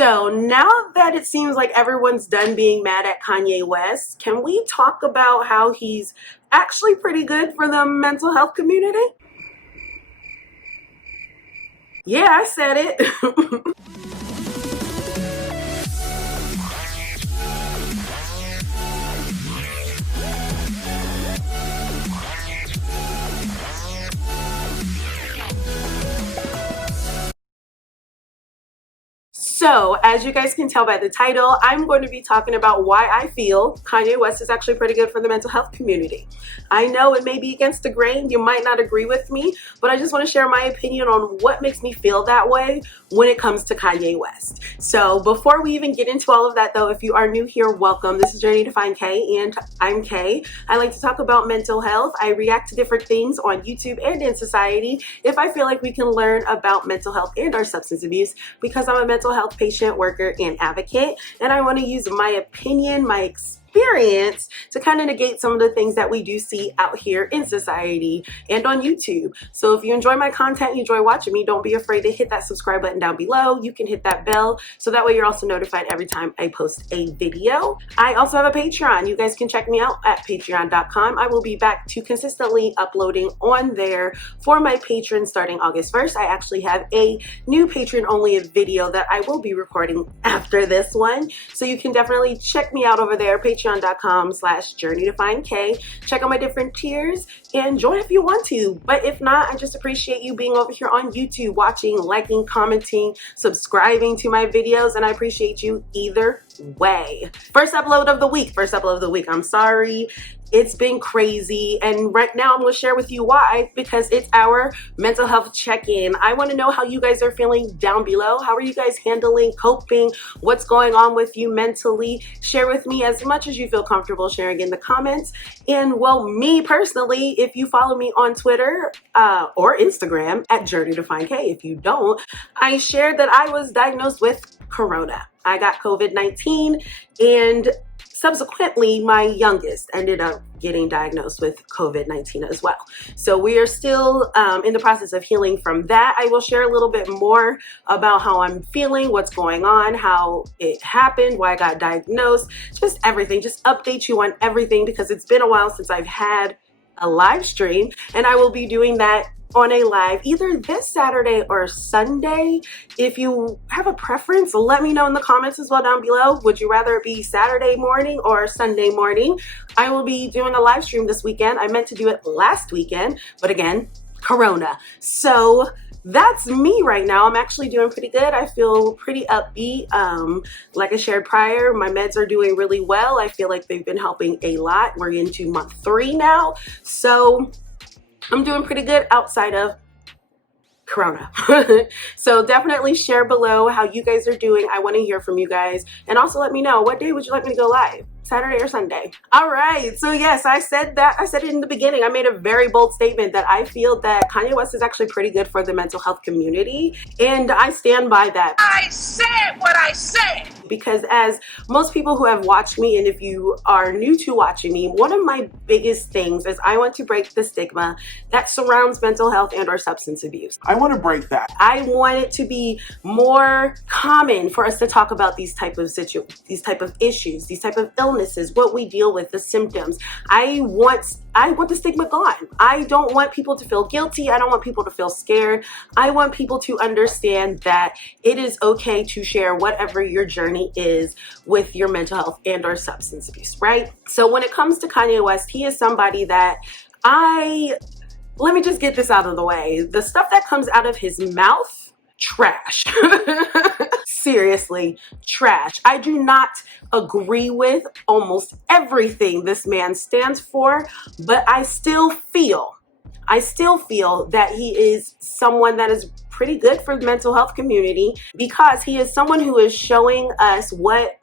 So now that it seems like everyone's done being mad at Kanye West, can we talk about how he's actually pretty good for the mental health community? Yeah, I said it. So, as you guys can tell by the title, I'm going to be talking about why I feel Kanye West is actually pretty good for the mental health community. I know it may be against the grain, you might not agree with me, but I just want to share my opinion on what makes me feel that way when it comes to Kanye West. So, before we even get into all of that though, if you are new here, welcome. This is Journey to Find K, and I'm Kay. I like to talk about mental health. I react to different things on YouTube and in society if I feel like we can learn about mental health and our substance abuse, because I'm a mental health patient, worker, and advocate, and I want to use my opinion, my experience to kind of negate some of the things that we do see out here in society and on YouTube. So if you enjoy my content, you enjoy watching me, don't be afraid to hit that subscribe button down below. You can hit that bell so that way you're also notified every time I post a video. I also have a Patreon. You guys can check me out at patreon.com. I will be back to consistently uploading on there for my patrons starting August 1st. I actually have a new patron only video that I will be recording after this one. So you can definitely check me out over there, patreon.com/journeytofindk. Check out my different tiers and join if you want to. But if not, I just appreciate you being over here on YouTube, watching, liking, commenting, subscribing to my videos, and I appreciate you either way. First upload of the week. I'm sorry. It's been crazy, and right now I'm going to share with you why, because it's our mental health check-in. I want to know how you guys are feeling down below. How are you guys handling, coping? What's going on with you mentally? Share with me as much as you feel comfortable sharing in the comments. And well, me personally, if you follow me on Twitter or Instagram at Journey to Find K, if you don't, I shared that I was diagnosed with Corona. I got COVID-19, and subsequently, my youngest ended up getting diagnosed with COVID-19 as well. So we are still in the process of healing from that. I will share a little bit more about how I'm feeling, what's going on, how it happened, why I got diagnosed, just everything, just update you on everything, because it's been a while since I've had a live stream, and I will be doing that on a live either this Saturday or Sunday. If you have a preference, let me know in the comments as well down below. Would you rather it be Saturday morning or Sunday morning? I will be doing a live stream this weekend. I meant to do it last weekend, but again, Corona. So that's me right now. I'm actually doing pretty good. I feel pretty upbeat. Like I shared prior, my meds are doing really well. I feel like they've been helping a lot. We're into month 3 now. So I'm doing pretty good outside of Corona. So definitely share below how you guys are doing. I want to hear from you guys. And also let me know, what day would you like me to go live? Saturday or Sunday? All right. So yes, I said it in the beginning. I made a very bold statement that I feel that Kanye West is actually pretty good for the mental health community. And I stand by that. I said what I said. Because as most people who have watched me, and if you are new to watching me, one of my biggest things is I want to break the stigma that surrounds mental health and or substance abuse. I want to break that. I want it to be more common for us to talk about these type of issues, these type of illnesses, what we deal with, the symptoms. I want the stigma gone. I don't want people to feel guilty. I don't want people to feel scared. I want people to understand that it is okay to share whatever your journey is with your mental health and or substance abuse, right? So when it comes to Kanye West, he is somebody that let me just get this out of the way. The stuff that comes out of his mouth, trash. Seriously, trash. I do not agree with almost everything this man stands for, but I still feel that he is someone that is pretty good for the mental health community, because he is someone who is showing us what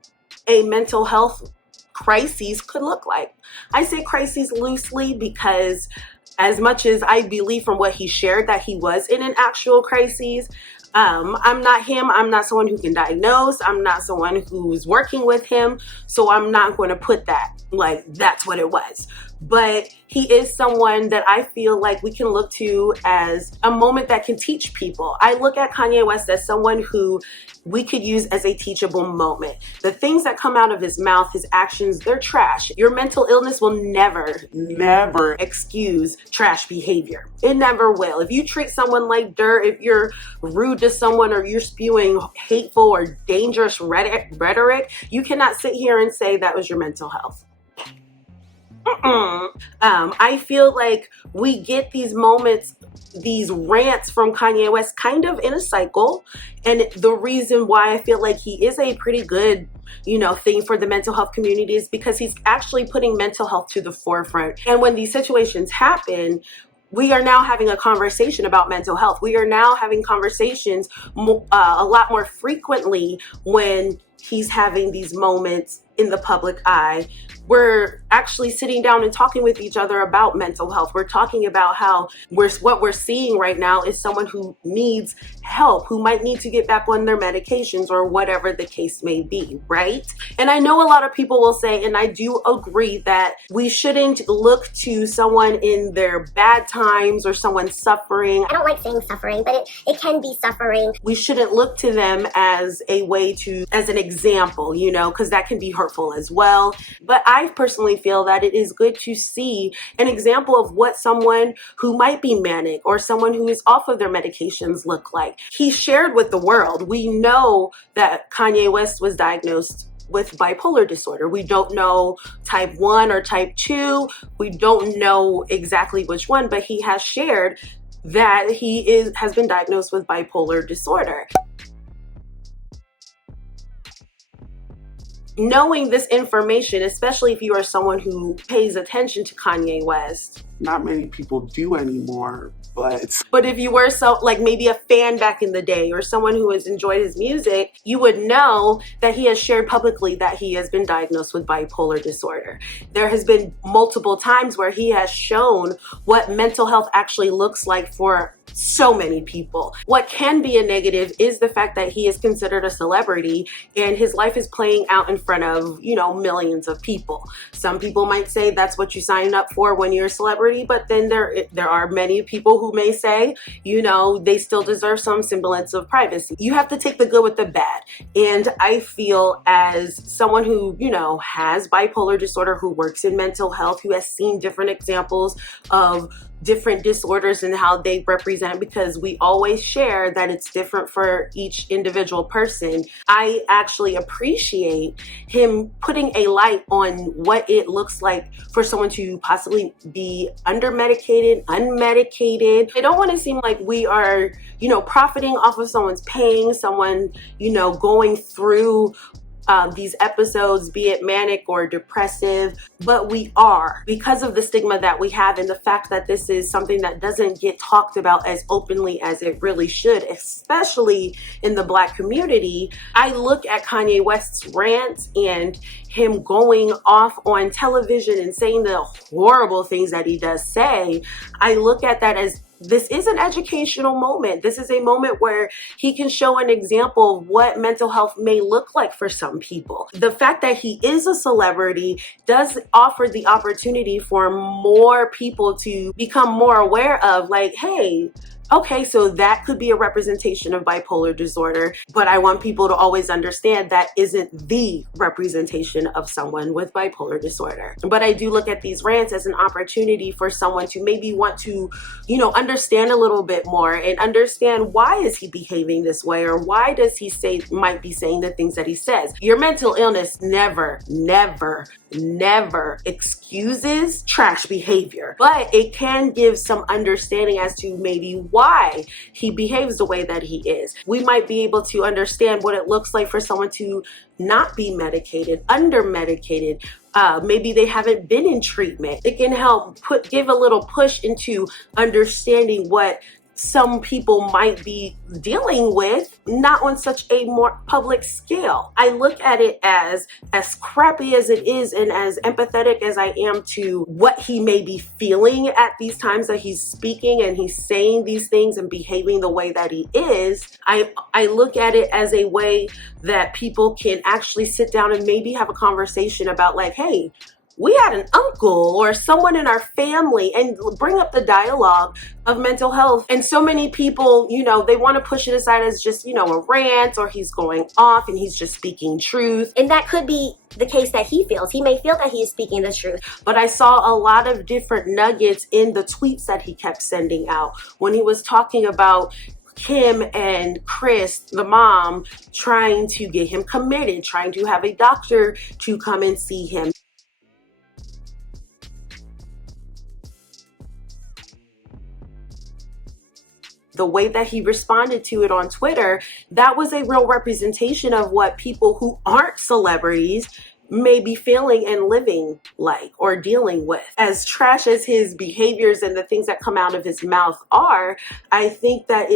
a mental health crisis could look like. I say crises loosely because as much as I believe from what he shared that he was in an actual crisis, I'm not him. I'm not someone who can diagnose. I'm not someone who's working with him. So I'm not going to put that like that's what it was. but he is someone that I feel like we can look to as a moment that can teach people. I look at Kanye West as someone who we could use as a teachable moment. The things that come out of his mouth, his actions, they're trash. Your mental illness will never excuse trash behavior. It never will. If you treat someone like dirt, if you're rude to someone, or you're spewing hateful or dangerous rhetoric, you cannot sit here and say that was your mental health. I feel like we get these moments, these rants from Kanye West kind of in a cycle. And the reason why I feel like he is a pretty good, thing for the mental health community is because he's actually putting mental health to the forefront. And when these situations happen, we are now having a conversation about mental health. We are now having conversations a lot more frequently when he's having these moments in the public eye. We're actually sitting down and talking with each other about mental health. We're talking about how what we're seeing right now is someone who needs help, who might need to get back on their medications or whatever the case may be, right? And I know a lot of people will say, and I do agree, that we shouldn't look to someone in their bad times or someone suffering. I don't like saying suffering, but it can be suffering. We shouldn't look to them as a way as an example, because that can be hurtful as well. But I personally feel that it is good to see an example of what someone who might be manic or someone who is off of their medications look like. He shared with the world. We know that Kanye West was diagnosed with bipolar disorder. We don't know type 1 or type 2. We don't know exactly which one, but he has shared that he has been diagnosed with bipolar disorder. Knowing this information, especially if you are someone who pays attention to Kanye West. Not many people do anymore, but if you were maybe a fan back in the day or someone who has enjoyed his music, you would know that he has shared publicly that he has been diagnosed with bipolar disorder. There has been multiple times where he has shown what mental health actually looks like for so many people. What can be a negative is the fact that he is considered a celebrity and his life is playing out in front of, millions of people. Some people might say that's what you sign up for when you're a celebrity, but then there are many people who may say, they still deserve some semblance of privacy. You have to take the good with the bad. And I feel, as someone who, has bipolar disorder, who works in mental health, who has seen different examples of different disorders and how they represent, because we always share that it's different for each individual person. I actually appreciate him putting a light on what it looks like for someone to possibly be under-medicated, unmedicated. I don't want to seem like we are, profiting off of someone's pain, someone, going through these episodes, be it manic or depressive, but we are, because of the stigma that we have and the fact that this is something that doesn't get talked about as openly as it really should, especially in the Black community. I look at Kanye West's rants and him going off on television and saying the horrible things that he does say. I look at that as, this is an educational moment. This is a moment where he can show an example of what mental health may look like for some people. The fact that he is a celebrity does offer the opportunity for more people to become more aware of, hey, okay, so that could be a representation of bipolar disorder, but I want people to always understand that isn't the representation of someone with bipolar disorder. But I do look at these rants as an opportunity for someone to maybe want to, understand a little bit more and understand, why is he behaving this way, or why does he might be saying the things that he says. Your mental illness never excuses trash behavior, but it can give some understanding as to maybe why he behaves the way that he is. We might be able to understand what it looks like for someone to not be medicated, under medicated. Maybe they haven't been in treatment. It can help give a little push into understanding what some people might be dealing with, not on such a more public scale. I look at it as crappy as it is, and as empathetic as I am to what he may be feeling at these times that he's speaking and he's saying these things and behaving the way that he is. I look at it as a way that people can actually sit down and maybe have a conversation about, hey, we had an uncle or someone in our family, and bring up the dialogue of mental health. And so many people, they want to push it aside as just, a rant, or he's going off and he's just speaking truth. And that could be the case that he feels. He may feel that he is speaking the truth. But I saw a lot of different nuggets in the tweets that he kept sending out when he was talking about Kim and Chris, the mom, trying to get him committed, trying to have a doctor to come and see him. The way that he responded to it on Twitter, that was a real representation of what people who aren't celebrities may be feeling and living like or dealing with. As trash as his behaviors and the things that come out of his mouth are, I think that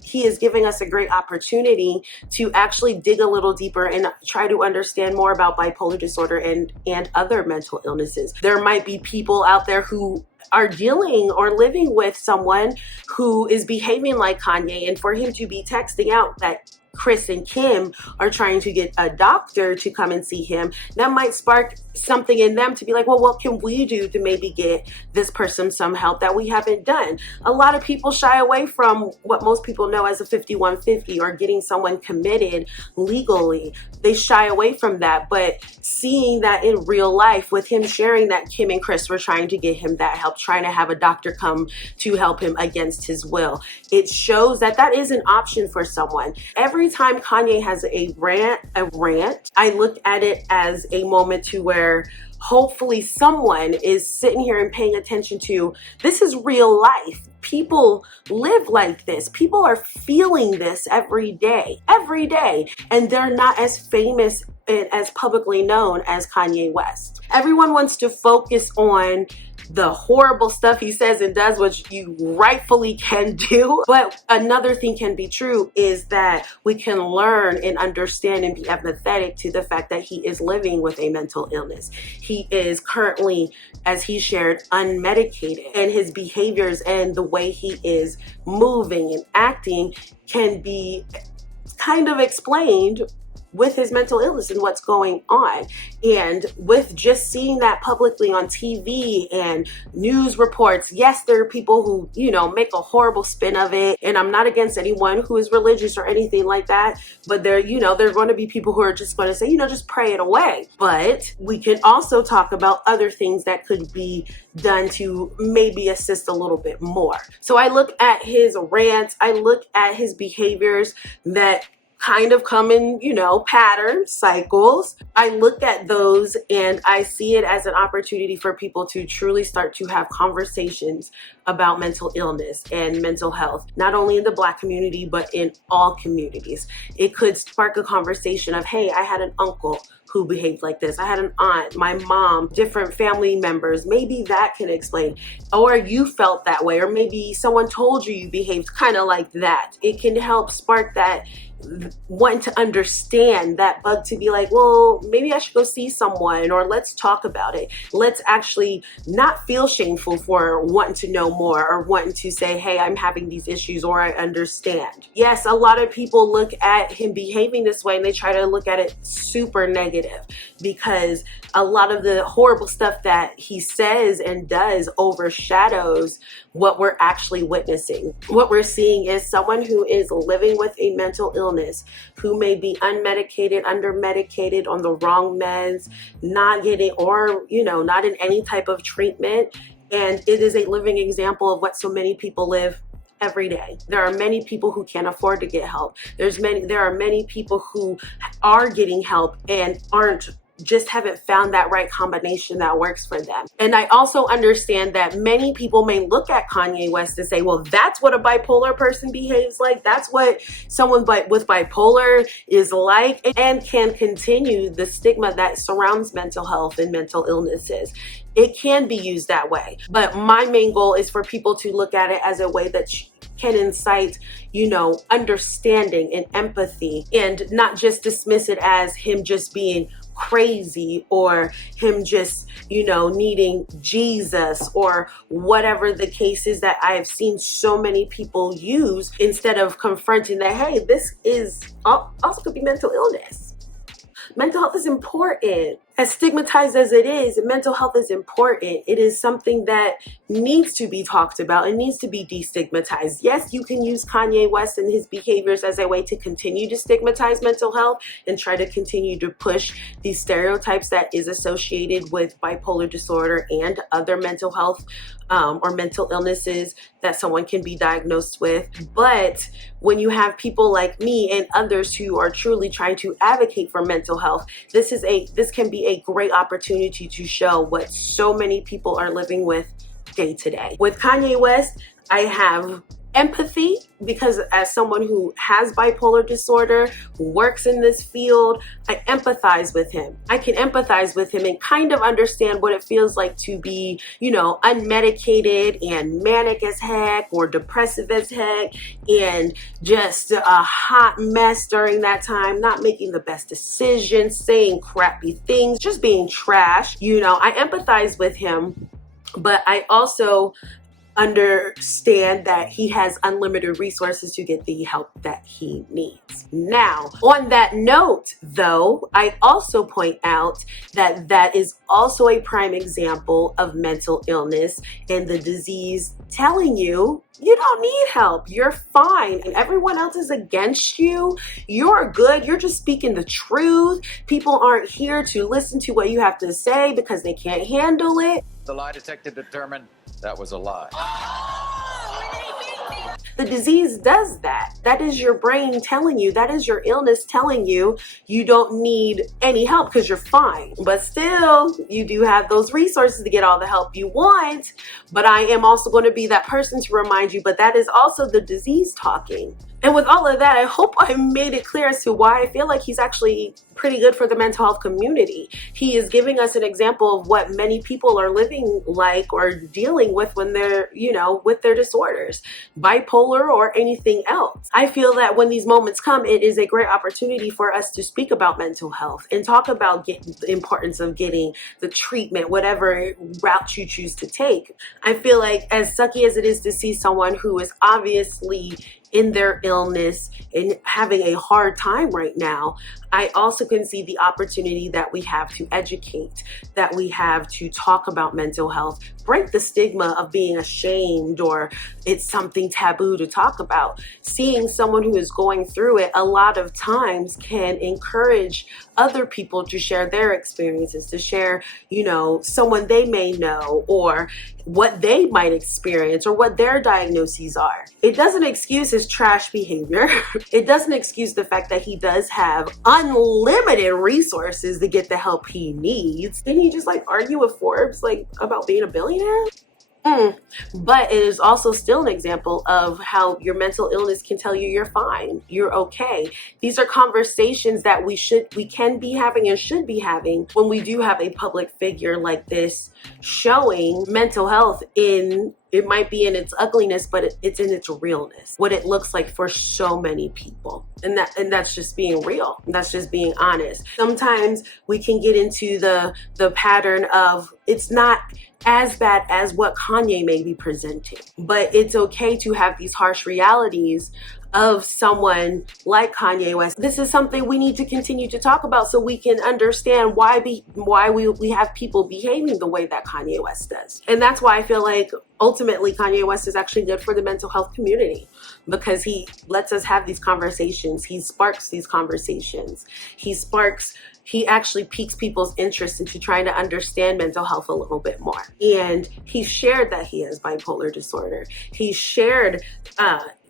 he is giving us a great opportunity to actually dig a little deeper and try to understand more about bipolar disorder and other mental illnesses. There might be people out there who are dealing or living with someone who is behaving like Kanye, and for him to be texting out that Chris and Kim are trying to get a doctor to come and see him, that might spark something in them to be like, well, what can we do to maybe get this person some help that we haven't done? A lot of people shy away from what most people know as a 5150 or getting someone committed legally. They shy away from that, but seeing that in real life with him sharing that Kim and Chris were trying to get him that help, trying to have a doctor come to help him against his will, it shows that that is an option for someone. Every time Kanye has a rant, I look at it as a moment to where hopefully someone is sitting here and paying attention to, this is real life. People live like this. People are feeling this every day, and they're not as famous and as publicly known as Kanye West. Everyone wants to focus on the horrible stuff he says and does, which you rightfully can do. But another thing can be true is that we can learn and understand and be empathetic to the fact that he is living with a mental illness. He is currently, as he shared, unmedicated, and his behaviors and the way he is moving and acting can be kind of explained with his mental illness and what's going on. And with just seeing that publicly on TV and news reports, yes, there are people who, make a horrible spin of it. And I'm not against anyone who is religious or anything like that. But there are going to be people who are just going to say, just pray it away. But we can also talk about other things that could be done to maybe assist a little bit more. So I look at his rants, I look at his behaviors that kind of come in, patterns, cycles. I look at those and I see it as an opportunity for people to truly start to have conversations about mental illness and mental health, not only in the Black community, but in all communities. It could spark a conversation of, hey, I had an uncle who behaved like this. I had an aunt, my mom, different family members. Maybe that can explain. Or you felt that way, or maybe someone told you behaved kind of like that. It can help spark that wanting to understand, that bug to be like, well, maybe I should go see someone, or let's talk about it. Let's actually not feel shameful for wanting to know more or wanting to say, hey, I'm having these issues, or I understand. Yes, a lot of people look at him behaving this way and they try to look at it super negative, because a lot of the horrible stuff that he says and does overshadows what we're actually witnessing. What we're seeing is someone who is living with a mental illness, who may be unmedicated, undermedicated, on the wrong meds, not getting, or, not in any type of treatment. And it is a living example of what so many people live every day. There are many people who can't afford to get help. There are many people who are getting help and just haven't found that right combination that works for them. And I also understand that many people may look at Kanye West and say, well, that's what a bipolar person behaves like. That's what someone with bipolar is like, and can continue the stigma that surrounds mental health and mental illnesses. It can be used that way. But my main goal is for people to look at it as a way that can incite, understanding and empathy, and not just dismiss it as him just being crazy, or him just, needing Jesus, or whatever the case is that I have seen so many people use, instead of confronting that, hey, this is also could be mental illness. Mental health is important. As stigmatized as it is, mental health is important. It is something that needs to be talked about and needs to be destigmatized. Yes, you can use Kanye West and his behaviors as a way to continue to stigmatize mental health and try to continue to push these stereotypes that is associated with bipolar disorder and other mental health or mental illnesses that someone can be diagnosed with. But when you have people like me and others who are truly trying to advocate for mental health, this can be a great opportunity to show what so many people are living with day to day. With Kanye West, I have empathy because as someone who has bipolar disorder, who works in this field, I empathize with him. I can empathize with him and kind of understand what it feels like to be, unmedicated and manic as heck or depressive as heck and just a hot mess during that time, not making the best decisions, saying crappy things, just being trash. I empathize with him, but I also understand that he has unlimited resources to get the help that he needs. Now, on that note, though, I also point out that that is also a prime example of mental illness and the disease telling you you don't need help. You're fine. And everyone else is against you. You're good. You're just speaking the truth. People aren't here to listen to what you have to say because they can't handle it. The lie detector determined that was a lie. The disease does that. That is your brain telling you, that is your illness telling you you don't need any help because you're fine. But still, you do have those resources to get all the help you want. But I am also going to be that person to remind you, but that is also the disease talking. And with all of that, I hope I made it clear as to why I feel like he's actually pretty good for the mental health community. He is giving us an example of what many people are living like or dealing with when they're, with their disorders, bipolar or anything else. I feel that when these moments come, it is a great opportunity for us to speak about mental health and talk about the importance of getting the treatment, whatever route you choose to take. I feel like as sucky as it is to see someone who is obviously in their illness and having a hard time right now, I also can see the opportunity that we have to educate, that we have to talk about mental health, break the stigma of being ashamed or it's something taboo to talk about. Seeing someone who is going through it a lot of times can encourage other people to share their experiences, to share, someone they may know or what they might experience or what their diagnoses are. It doesn't excuse his trash behavior. It doesn't excuse the fact that he does have unlimited resources to get the help he needs. Didn't he just argue with Forbes about being a billionaire? But it is also still an example of how your mental illness can tell you you're fine, you're okay. These are conversations that we can be having and should be having when we do have a public figure like this showing mental health it might be in its ugliness, but it's in its realness, what it looks like for so many people. And that's just being real. That's just being honest. Sometimes we can get into the pattern of it's not as bad as what Kanye may be presenting, but it's okay to have these harsh realities of someone like Kanye West. This is something we need to continue to talk about so we can understand why we have people behaving the way that Kanye West does. And that's why I feel like ultimately Kanye West is actually good for the mental health community because he lets us have these conversations. He sparks these conversations. He actually piques people's interest into trying to understand mental health a little bit more. And he shared that he has bipolar disorder. He shared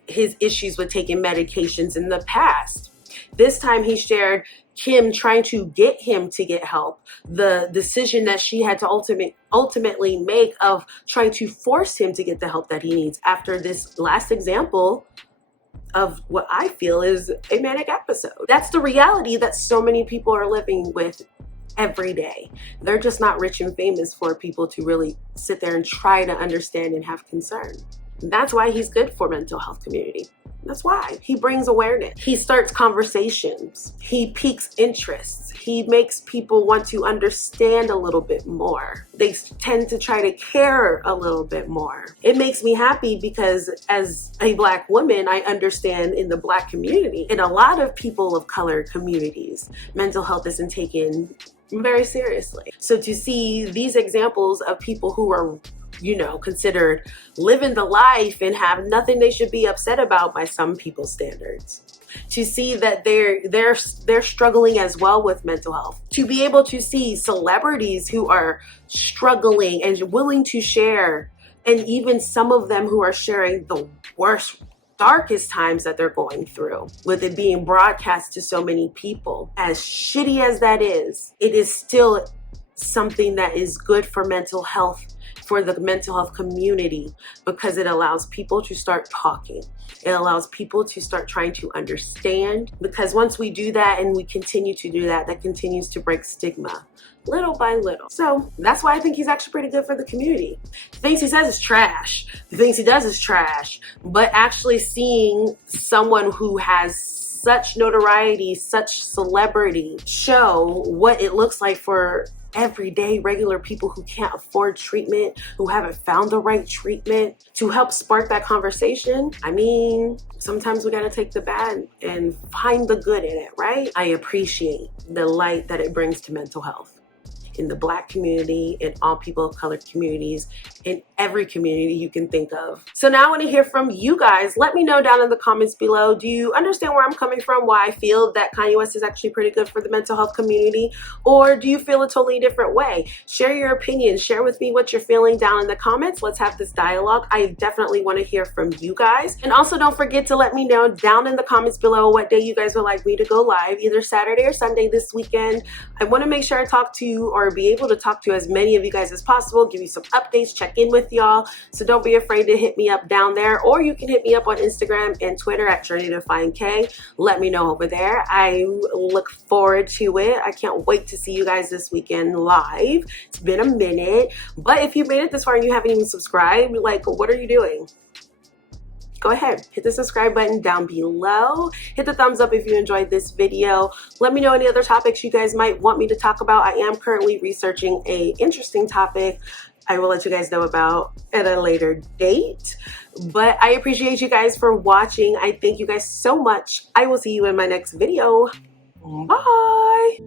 his issues with taking medications in the past. This time he shared Kim trying to get him to get help, the decision that she had to ultimately make of trying to force him to get the help that he needs after this last example of what I feel is a manic episode. That's the reality that so many people are living with every day. They're just not rich and famous for people to really sit there and try to understand and have concern. That's why he's good for mental health community. That's why. He brings awareness. He starts conversations. He piques interests. He makes people want to understand a little bit more. They tend to try to care a little bit more. It makes me happy because as a Black woman, I understand in the Black community, in a lot of people of color communities, mental health isn't taken very seriously. So to see these examples of people who are, you know, considered living the life and have nothing they should be upset about by some people's standards, to see that they're struggling as well with mental health, to be able to see celebrities who are struggling and willing to share, and even some of them who are sharing the worst, darkest times that they're going through, with it being broadcast to so many people. As shitty as that is, it is still something that is good for mental health, for the mental health community, because it allows people to start talking. It allows people to start trying to understand, because once we do that and we continue to do that, that continues to break stigma little by little. So that's why I think he's actually pretty good for the community. The things he says is trash. The things he does is trash. But actually seeing someone who has such notoriety, such celebrity, show what it looks like for everyday regular people who can't afford treatment, who haven't found the right treatment, to help spark that conversation. I mean, sometimes we gotta take the bad and find the good in it, right? I appreciate the light that it brings to mental health in the Black community, in all people of color communities, in every community you can think of. So now I want to hear from you guys. Let me know down in the comments below. Do you understand where I'm coming from? Why I feel that Kanye West is actually pretty good for the mental health community? Or do you feel a totally different way? Share your opinion. Share with me what you're feeling down in the comments. Let's have this dialogue. I definitely want to hear from you guys. And also don't forget to let me know down in the comments below what day you guys would like me to go live, either Saturday or Sunday this weekend. I want to make sure I talk to, or be able to talk to, as many of you guys as possible, give you some updates, check in with y'all. So don't be afraid to hit me up down there, or you can hit me up on Instagram and Twitter at Journey to Find K. Let me know over there. I look forward to it. I can't wait to see you guys this weekend live. It's been a minute, but if you made it this far and you haven't even subscribed, like, what are you doing? Go ahead, hit the subscribe button down below. Hit the thumbs up if you enjoyed this video. Let me know any other topics you guys might want me to talk about. I am currently researching an interesting topic I will let you guys know about at a later date. But I appreciate you guys for watching. I thank you guys so much. I will see you in my next video. Bye.